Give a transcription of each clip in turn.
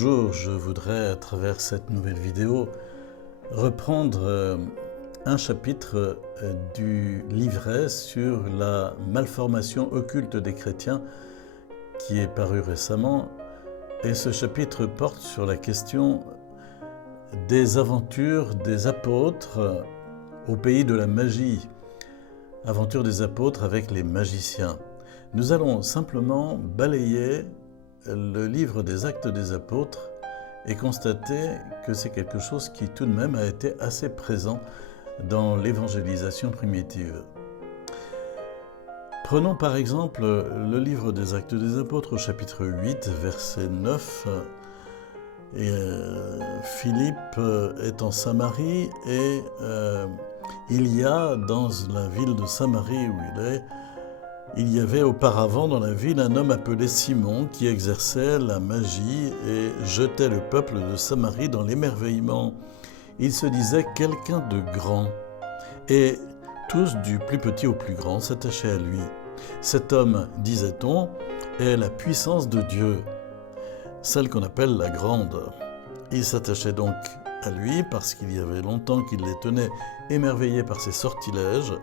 Bonjour, je voudrais à travers cette nouvelle vidéo reprendre un chapitre du livret sur la malformation occulte des chrétiens qui est paru récemment, et ce chapitre porte sur la question des aventures des apôtres au pays de la magie, aventures des apôtres avec les magiciens. Nous allons simplement balayer le livre des Actes des Apôtres et constater que c'est quelque chose qui tout de même a été assez présent dans l'évangélisation primitive. Prenons par exemple le livre des Actes des Apôtres au chapitre 8, verset 9. Philippe est en Samarie et il y a dans la ville de Samarie où il y avait auparavant dans la ville un homme appelé Simon qui exerçait la magie et jetait le peuple de Samarie dans l'émerveillement. Il se disait quelqu'un de grand, et tous, du plus petit au plus grand, s'attachaient à lui. Cet homme, disait-on, est la puissance de Dieu, celle qu'on appelle la grande. Ils s'attachaient donc à lui parce qu'il y avait longtemps qu'il les tenait émerveillés par ses sortilèges.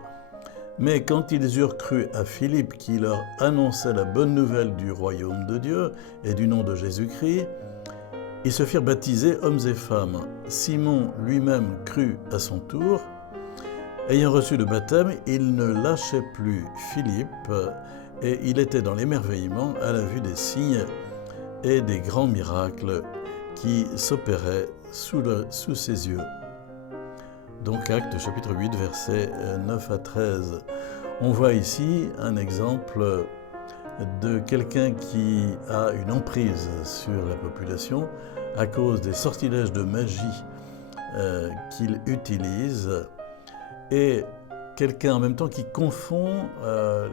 Mais quand ils eurent cru à Philippe qui leur annonçait la bonne nouvelle du royaume de Dieu et du nom de Jésus-Christ, ils se firent baptiser hommes et femmes. Simon lui-même crut à son tour. Ayant reçu le baptême, il ne lâchait plus Philippe et il était dans l'émerveillement à la vue des signes et des grands miracles qui s'opéraient sous ses yeux. Donc Actes chapitre 8, versets 9 à 13. On voit ici un exemple de quelqu'un qui a une emprise sur la population à cause des sortilèges de magie qu'il utilise, et quelqu'un en même temps qui confond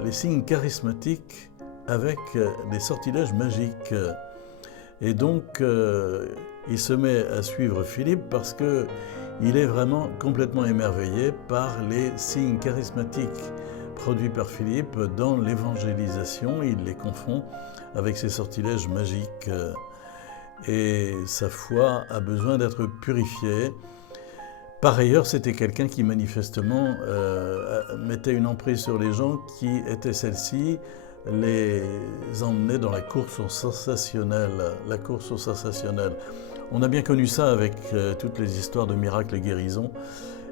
les signes charismatiques avec les sortilèges magiques. Et donc il se met à suivre Philippe parce que il est vraiment complètement émerveillé par les signes charismatiques produits par Philippe dans l'évangélisation. Il les confond avec ces sortilèges magiques et sa foi a besoin d'être purifiée. Par ailleurs, c'était quelqu'un qui manifestement mettait une emprise sur les gens qui étaient celle-ci, les emmenait dans la course au sensationnel. La course au sensationnel. On a bien connu ça avec toutes les histoires de miracles et guérisons,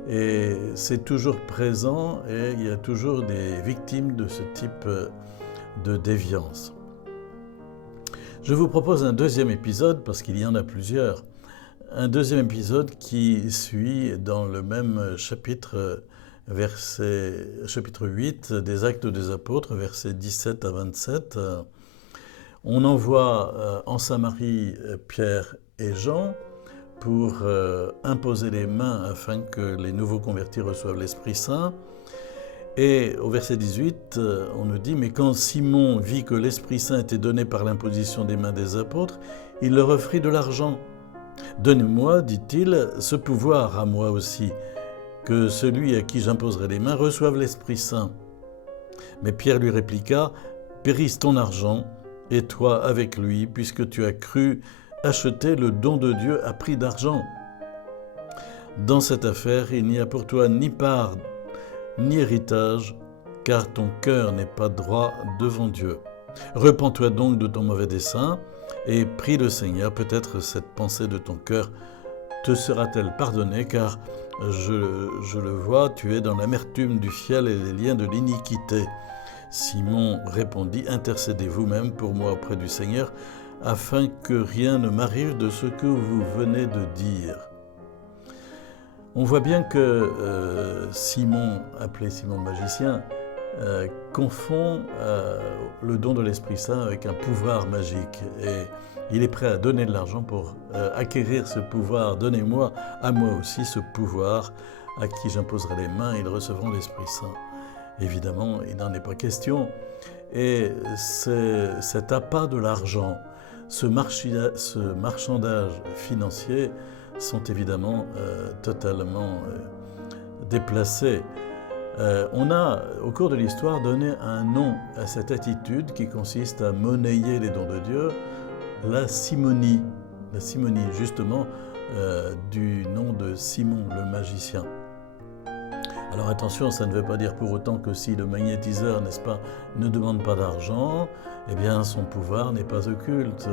et c'est toujours présent et il y a toujours des victimes de ce type de déviance. Je vous propose un deuxième épisode, parce qu'il y en a plusieurs, un deuxième épisode qui suit dans le même chapitre, chapitre 8 des Actes des Apôtres, versets 17 à 27. On envoie en Samarie Pierre et Jean pour imposer les mains afin que les nouveaux convertis reçoivent l'Esprit Saint. Et au verset 18, on nous dit « Mais quand Simon vit que l'Esprit Saint était donné par l'imposition des mains des apôtres, il leur offrit de l'argent. « Donnez-moi, dit-il, ce pouvoir à moi aussi, que celui à qui j'imposerai les mains reçoive l'Esprit Saint. » Mais Pierre lui répliqua « Périsse ton argent, et toi avec lui, puisque tu as cru acheter le don de Dieu à prix d'argent. Dans cette affaire, il n'y a pour toi ni part, ni héritage, car ton cœur n'est pas droit devant Dieu. Repens-toi donc de ton mauvais dessein, et prie le Seigneur, peut-être cette pensée de ton cœur te sera-t-elle pardonnée, car je le vois, tu es dans l'amertume du fiel et les liens de l'iniquité. » Simon répondit « Intercédez vous-même pour moi auprès du Seigneur, afin que rien ne m'arrive de ce que vous venez de dire. » On voit bien que Simon, appelé Simon le magicien, confond le don de l'Esprit Saint avec un pouvoir magique. Et il est prêt à donner de l'argent pour acquérir ce pouvoir. « Donnez-moi à moi aussi ce pouvoir, à qui j'imposerai les mains, ils recevront l'Esprit Saint. » Évidemment, il n'en est pas question. Et cet appât de l'argent, ce marchandage financier sont évidemment totalement déplacés. On a, au cours de l'histoire, donné un nom à cette attitude qui consiste à monnayer les dons de Dieu, la simonie. la simonie justement du nom de Simon le magicien. Alors attention, ça ne veut pas dire pour autant que si le magnétiseur, n'est-ce pas, ne demande pas d'argent, eh bien son pouvoir n'est pas occulte.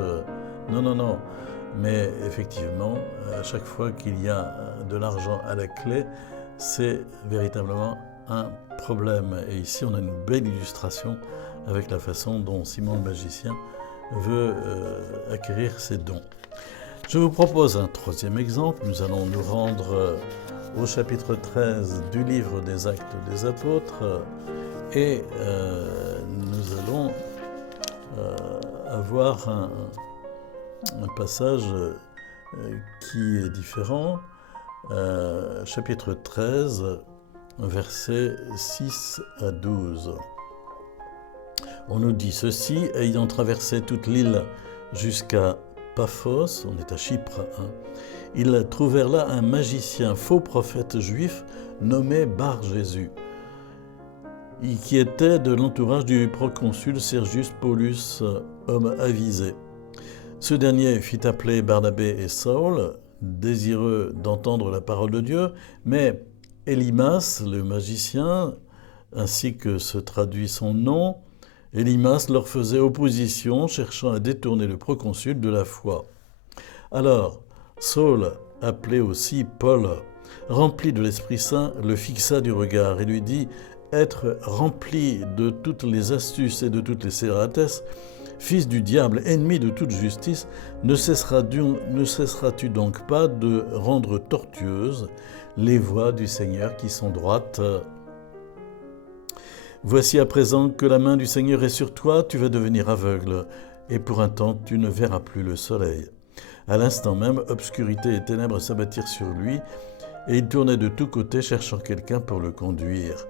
Non, non, non. Mais effectivement, à chaque fois qu'il y a de l'argent à la clé, c'est véritablement un problème. Et ici, on a une belle illustration avec la façon dont Simon le magicien veut acquérir ses dons. Je vous propose un troisième exemple. Nous allons nous rendre au chapitre 13 du livre des Actes des Apôtres et nous allons avoir un passage qui est différent. Chapitre 13, versets 6 à 12. On nous dit ceci: ayant traversé toute l'île jusqu'à Paphos, on est à Chypre, ils trouvèrent là un magicien, faux prophète juif, nommé Bar-Jésus, qui était de l'entourage du proconsul Sergius Paulus, homme avisé. Ce dernier fit appeler Barnabé et Saul, désireux d'entendre la parole de Dieu, mais Élymas, le magicien, ainsi que se traduit son nom, Élymas leur faisait opposition, cherchant à détourner le proconsul de la foi. Alors, Saul, appelé aussi Paul, rempli de l'Esprit Saint, le fixa du regard et lui dit: « Être rempli de toutes les astuces et de toutes les scélératesses, fils du diable, ennemi de toute justice, ne cesseras-tu donc pas de rendre tortueuses les voies du Seigneur qui sont droites ? Voici à présent que la main du Seigneur est sur toi, tu vas devenir aveugle, et pour un temps tu ne verras plus le soleil. » À l'instant même, obscurité et ténèbres s'abattirent sur lui, et il tournait de tous côtés cherchant quelqu'un pour le conduire.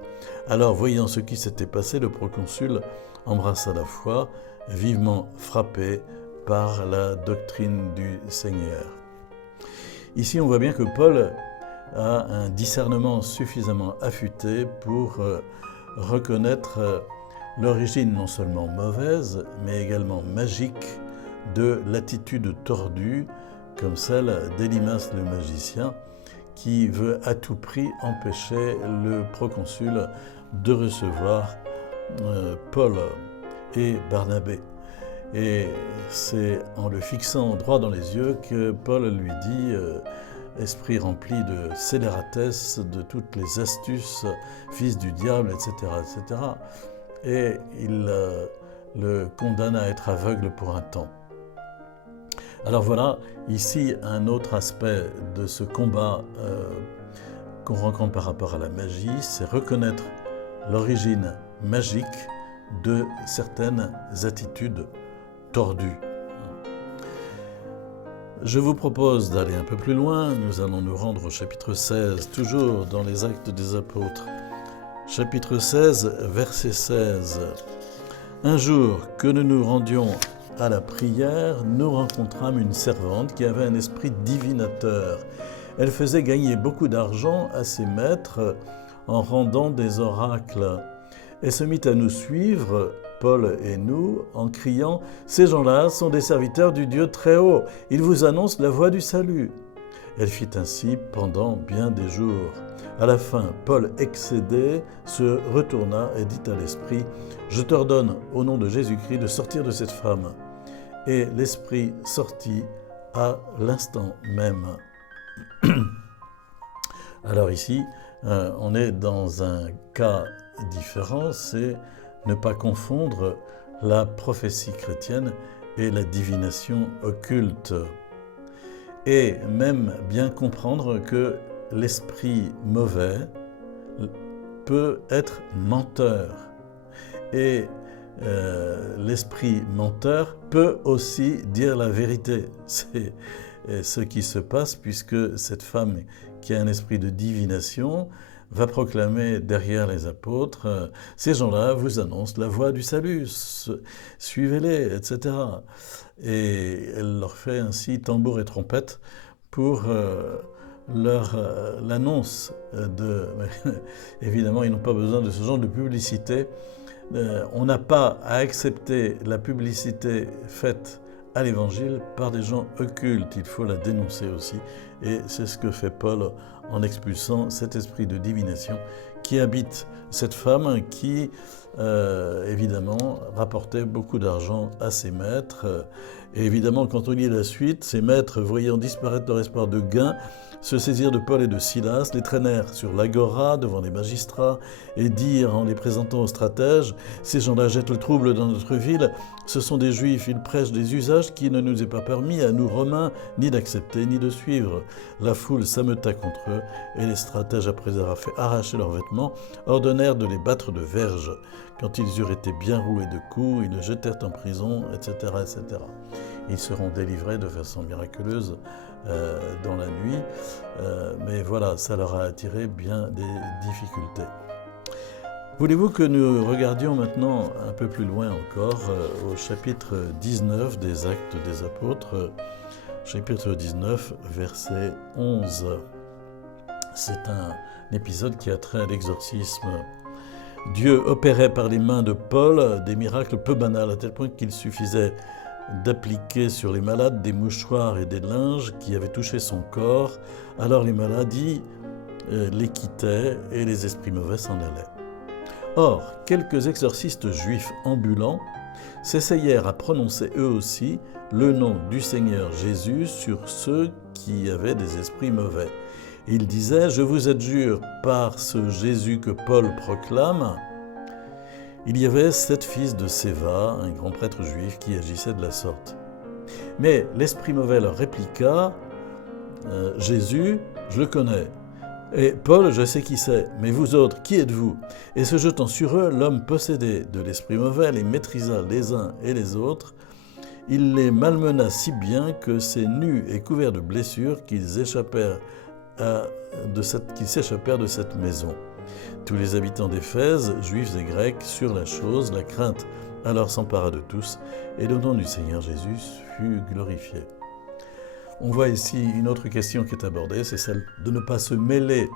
Alors, voyant ce qui s'était passé, le proconsul embrassa la foi, vivement frappé par la doctrine du Seigneur. Ici, on voit bien que Paul a un discernement suffisamment affûté pour reconnaître l'origine non seulement mauvaise, mais également magique de l'attitude tordue, comme celle d'Élymas le magicien, qui veut à tout prix empêcher le proconsul de recevoir Paul et Barnabé. Et c'est en le fixant droit dans les yeux que Paul lui dit esprit rempli de scélératesse, de toutes les astuces, fils du diable, etc., etc. Et il le condamne à être aveugle pour un temps. Alors voilà, ici un autre aspect de ce combat qu'on rencontre par rapport à la magie, c'est reconnaître l'origine magique de certaines attitudes tordues. Je vous propose d'aller un peu plus loin. Nous allons nous rendre au chapitre 16, toujours dans les Actes des Apôtres. Chapitre 16, verset 16. Un jour que nous nous rendions à la prière, nous rencontrâmes une servante qui avait un esprit divinateur. Elle faisait gagner beaucoup d'argent à ses maîtres en rendant des oracles. Elle se mit à nous suivre, Paul et nous, en criant « Ces gens-là sont des serviteurs du Dieu très haut, ils vous annoncent la voie du salut ». Elle fit ainsi pendant bien des jours. À la fin, Paul, excédé, se retourna et dit à l'esprit « Je t'ordonne, au nom de Jésus-Christ, de sortir de cette femme. » Et l'esprit sortit à l'instant même. Alors ici, on est dans un cas différent, c'est ne pas confondre la prophétie chrétienne et la divination occulte. Et même bien comprendre que l'esprit mauvais peut être menteur. Et l'esprit menteur peut aussi dire la vérité. C'est ce qui se passe puisque cette femme qui a un esprit de divination va proclamer derrière les apôtres « Ces gens-là vous annoncent la voie du salut, suivez-les, etc. » Et elle leur fait ainsi tambour et trompette pour l'annonce de... Évidemment, ils n'ont pas besoin de ce genre de publicité. On n'a pas à accepter la publicité faite à l'évangile par des gens occultes. Il faut la dénoncer aussi. Et c'est ce que fait Paul en expulsant cet esprit de divination qui habite cette femme qui, évidemment, rapportait beaucoup d'argent à ses maîtres. Et évidemment, quand on lit la suite, ces maîtres, voyant disparaître leur espoir de gain, se saisirent de Paul et de Silas, les traînèrent sur l'agora devant les magistrats et dirent en les présentant aux stratèges « Ces gens-là jettent le trouble dans notre ville, ce sont des Juifs, ils prêchent des usages qui ne nous est pas permis à nous Romains ni d'accepter ni de suivre. » La foule s'ameuta contre eux et les stratèges, après avoir fait arracher leurs vêtements, ordonnèrent de les battre de verges. Quand ils eurent été bien roués de coups, ils les jetèrent en prison, etc., etc. Ils seront délivrés de façon miraculeuse dans la nuit, mais voilà, ça leur a attiré bien des difficultés. Voulez-vous que nous regardions maintenant un peu plus loin encore au chapitre 19 des Actes des Apôtres, chapitre 19, verset 11. C'est un épisode qui a trait à l'exorcisme. Dieu opérait par les mains de Paul des miracles peu banals, à tel point qu'il suffisait d'appliquer sur les malades des mouchoirs et des linges qui avaient touché son corps. Alors les maladies les quittaient et les esprits mauvais s'en allaient. Or, quelques exorcistes juifs ambulants s'essayèrent à prononcer eux aussi le nom du Seigneur Jésus sur ceux qui avaient des esprits mauvais. Ils disaient « Je vous adjure par ce Jésus que Paul proclame ». Il y avait 7 fils de Séva, un grand prêtre juif, qui agissait de la sorte. Mais l'esprit mauvais leur répliqua « Jésus, je le connais. Et Paul, je sais qui c'est. Mais vous autres, qui êtes-vous » Et se jetant sur eux, l'homme possédé de l'esprit mauvais les maîtrisa les uns et les autres. Il les malmena si bien que ces nus et couverts de blessures qu'ils s'échappèrent de cette maison. Tous les habitants d'Éphèse, juifs et grecs, surent la chose, la crainte alors s'empara de tous, et le nom du Seigneur Jésus fut glorifié. On voit ici une autre question qui est abordée, c'est celle de ne pas se mêler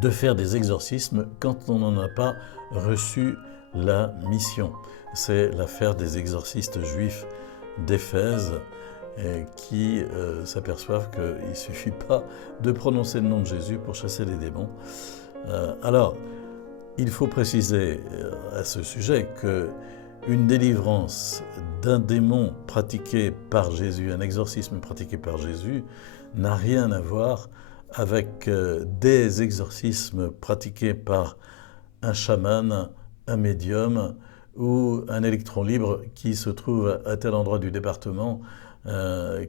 de faire des exorcismes quand on n'en a pas reçu la mission. C'est l'affaire des exorcistes juifs d'Éphèse qui s'aperçoivent qu'il ne suffit pas de prononcer le nom de Jésus pour chasser les démons. Alors, il faut préciser à ce sujet qu'une délivrance d'un démon pratiqué par Jésus, un exorcisme pratiqué par Jésus, n'a rien à voir avec des exorcismes pratiqués par un chaman, un médium ou un électron libre qui se trouve à tel endroit du département,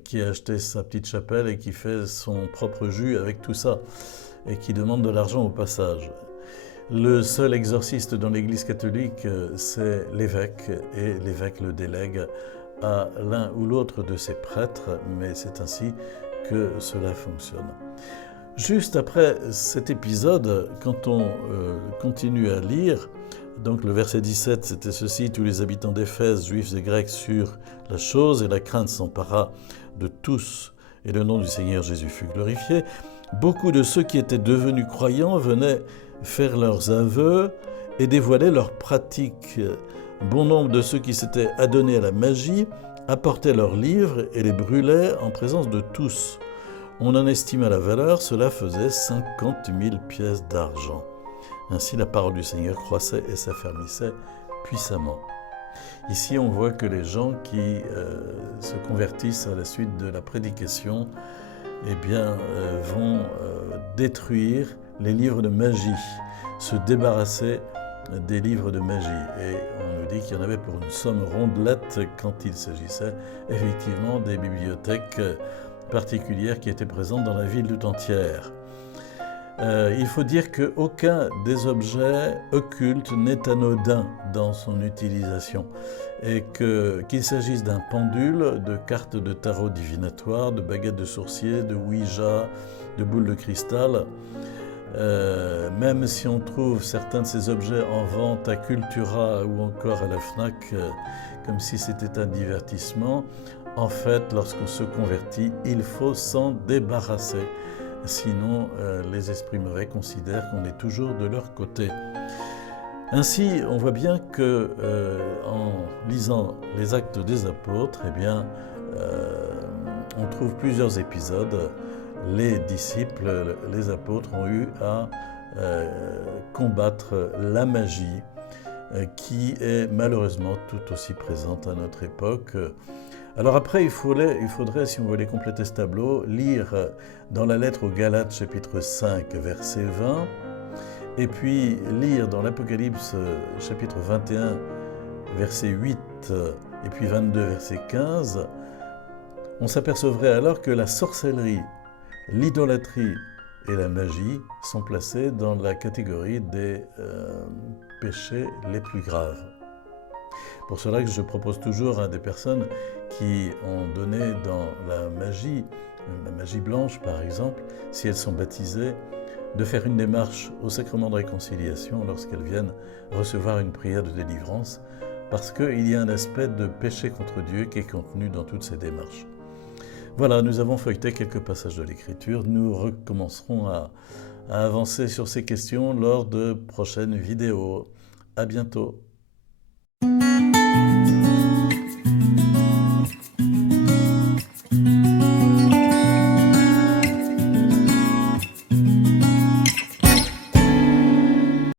qui a acheté sa petite chapelle et qui fait son propre jus avec tout ça et qui demande de l'argent au passage. Le seul exorciste dans l'Église catholique, c'est l'évêque, et l'évêque le délègue à l'un ou l'autre de ses prêtres, mais c'est ainsi que cela fonctionne. Juste après cet épisode, quand on continue à lire, donc le verset 17, c'était ceci: « Tous les habitants d'Éphèse, juifs et grecs, surent la chose, et la crainte s'empara de tous, et le nom du Seigneur Jésus fut glorifié. Beaucoup de ceux qui étaient devenus croyants venaient faire leurs aveux et dévoilaient leurs pratiques. Bon nombre de ceux qui s'étaient adonnés à la magie apportaient leurs livres et les brûlaient en présence de tous. On en estima la valeur, cela faisait 50 000 pièces d'argent. Ainsi la parole du Seigneur croissait et s'affermissait puissamment. » Ici, on voit que les gens qui se convertissent à la suite de la prédication vont détruire les livres de magie, se débarrasser des livres de magie. Et on nous dit qu'il y en avait pour une somme rondelette quand il s'agissait effectivement des bibliothèques particulières qui étaient présentes dans la ville tout entière. Il faut dire qu'aucun des objets occultes n'est anodin dans son utilisation et qu'il s'agisse d'un pendule, de cartes de tarot divinatoires, de baguettes de sourcier, de Ouija, de boules de cristal. Même si on trouve certains de ces objets en vente à Cultura ou encore à la Fnac, comme si c'était un divertissement, en fait, lorsqu'on se convertit, il faut s'en débarrasser. Sinon, les esprits mauvais considèrent qu'on est toujours de leur côté. Ainsi, on voit bien que en lisant les Actes des Apôtres, eh bien, on trouve plusieurs épisodes. Les disciples, les apôtres ont eu à combattre la magie qui est malheureusement tout aussi présente à notre époque. Alors après, il faudrait, si on voulait compléter ce tableau, lire dans la lettre aux Galates chapitre 5 verset 20, et puis lire dans l'Apocalypse chapitre 21 verset 8 et puis 22 verset 15, on s'apercevrait alors que la sorcellerie, l'idolâtrie et la magie sont placées dans la catégorie des péchés les plus graves. Pour cela que je propose toujours à des personnes qui ont donné dans la magie blanche par exemple, si elles sont baptisées, de faire une démarche au sacrement de réconciliation lorsqu'elles viennent recevoir une prière de délivrance, parce qu'il y a un aspect de péché contre Dieu qui est contenu dans toutes ces démarches. Voilà, nous avons feuilleté quelques passages de l'Écriture. Nous recommencerons à avancer sur ces questions lors de prochaines vidéos. À bientôt.